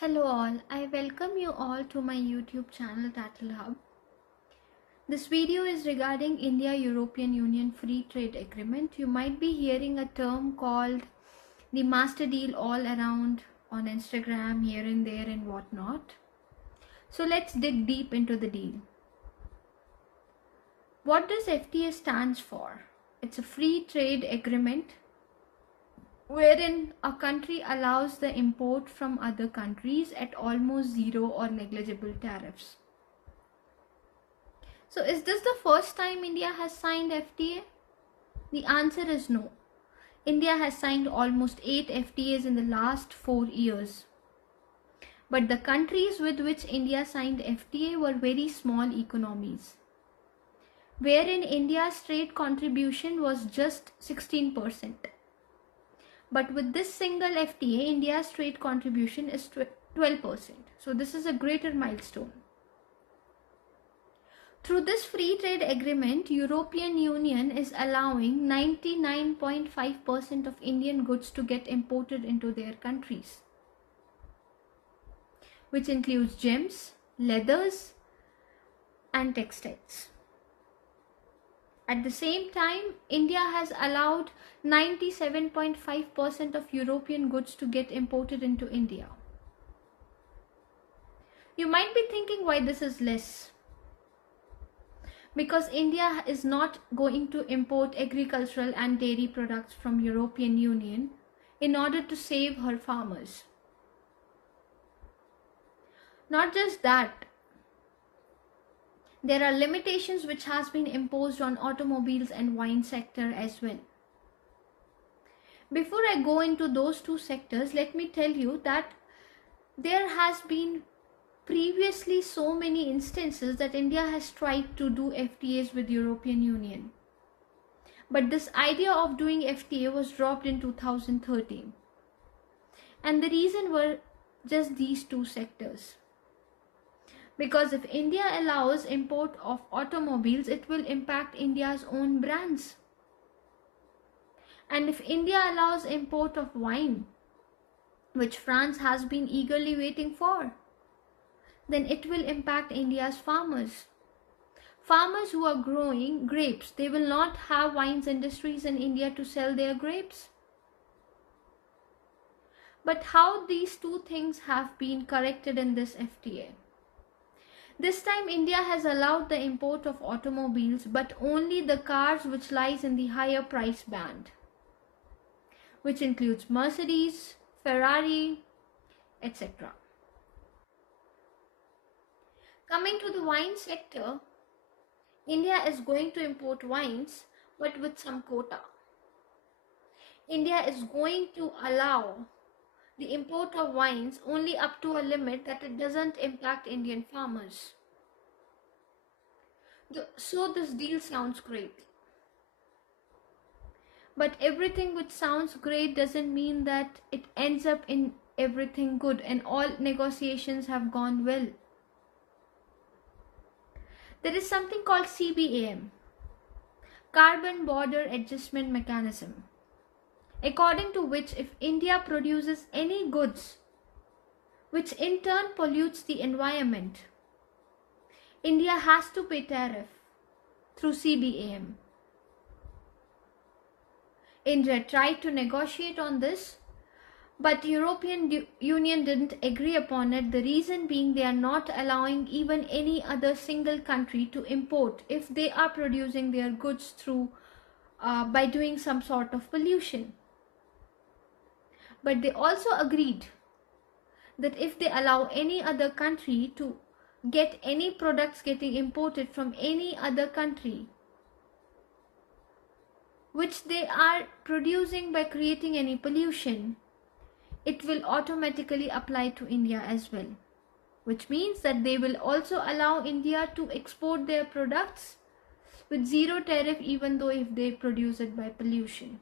Hello all, I welcome you all to my YouTube channel Tattle Hub. This video is regarding India-European Union Free Trade Agreement. You might be hearing a term called the master deal all around on Instagram, here and there and whatnot. So let's dig deep into the deal. What does FTA stands for? It's a free trade agreement wherein a country allows the import from other countries at almost zero or negligible tariffs. So is this the first time India has signed FTA? The answer is no. India has signed almost 8 FTAs in the last 4 years. But the countries with which India signed FTA were very small economies, wherein India's trade contribution was just 16%. But with this single FTA, India's trade contribution is 12%. So this is a greater milestone. Through this free trade agreement, European Union is allowing 99.5% of Indian goods to get imported into their countries, which includes gems, leathers, and textiles. At the same time, India has allowed 97.5% of European goods to get imported into India. You might be thinking why this is less. Because India is not going to import agricultural and dairy products from European Union in order to save her farmers. Not just that, there are limitations which has been imposed on automobiles and wine sector as well. Before I go into those two sectors, let me tell you that there has been previously so many instances that India has tried to do FTAs with European Union. But this idea of doing FTA was dropped in 2013. And the reason were just these two sectors. Because if India allows import of automobiles, it will impact India's own brands. And if India allows import of wine, which France has been eagerly waiting for, then it will impact India's farmers. Farmers who are growing grapes, they will not have wines industries in India to sell their grapes. But how these two things have been corrected in this FTA? This time India has allowed the import of automobiles, but only the cars which lies in the higher price band, which includes Mercedes, Ferrari, etc. Coming to the wine sector, India is going to import wines, but with some quota. India is going to allow the import of wines only up to a limit that it doesn't impact Indian farmers. So this deal sounds great. But everything which sounds great doesn't mean that it ends up in everything good and all negotiations have gone well. There is something called CBAM, Carbon Border Adjustment Mechanism, according to which if India produces any goods which in turn pollutes the environment, India has to pay tariff through CBAM. India tried to negotiate on this, but European Union didn't agree upon it. The reason being they are not allowing even any other single country to import if they are producing their goods through by doing some sort of pollution. But they also agreed that if they allow any other country to get any products getting imported from any other country which they are producing by creating any pollution, it will automatically apply to India as well, which means that they will also allow India to export their products with zero tariff even though if they produce it by pollution.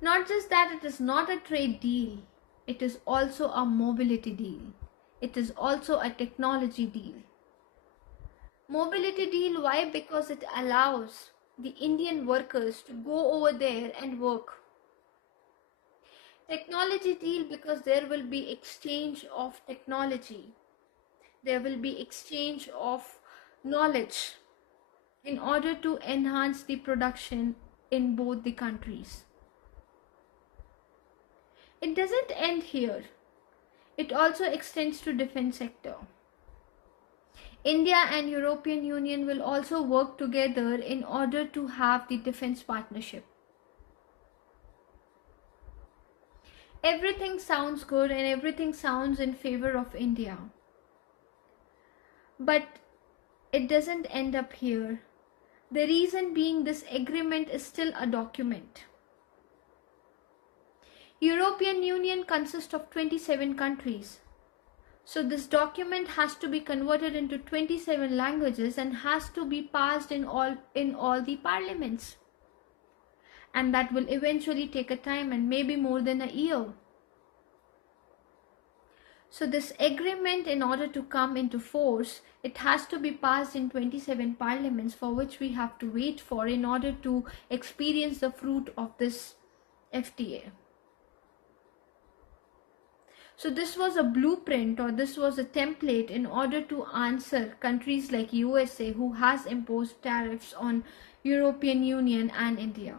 Not just that, it is not a trade deal, it is also a mobility deal. It is also a technology deal. Mobility deal, why? Because it allows the Indian workers to go over there and work. Technology deal because there will be exchange of technology. There will be exchange of knowledge in order to enhance the production in both the countries. It doesn't end here. It also extends to defense sector. India and European Union will also work together in order to have the defense partnership. Everything sounds good and everything sounds in favor of India. But it doesn't end up here. The reason being this agreement is still a document. European Union consists of 27 countries. So this document has to be converted into 27 languages and has to be passed in all the parliaments. And that will eventually take a time and maybe more than a year. So this agreement, in order to come into force, it has to be passed in 27 parliaments, for which we have to wait for in order to experience the fruit of this FTA. So this was a blueprint, or this was a template in order to answer countries like USA, who has imposed tariffs on European Union and India.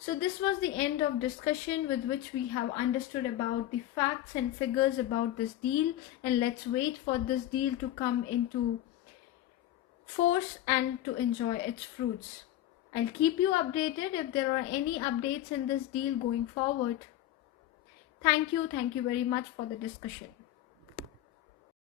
So this was the end of discussion with which we have understood about the facts and figures about this deal, and let's wait for this deal to come into force and to enjoy its fruits. I'll keep you updated if there are any updates in this deal going forward. Thank you very much for the discussion.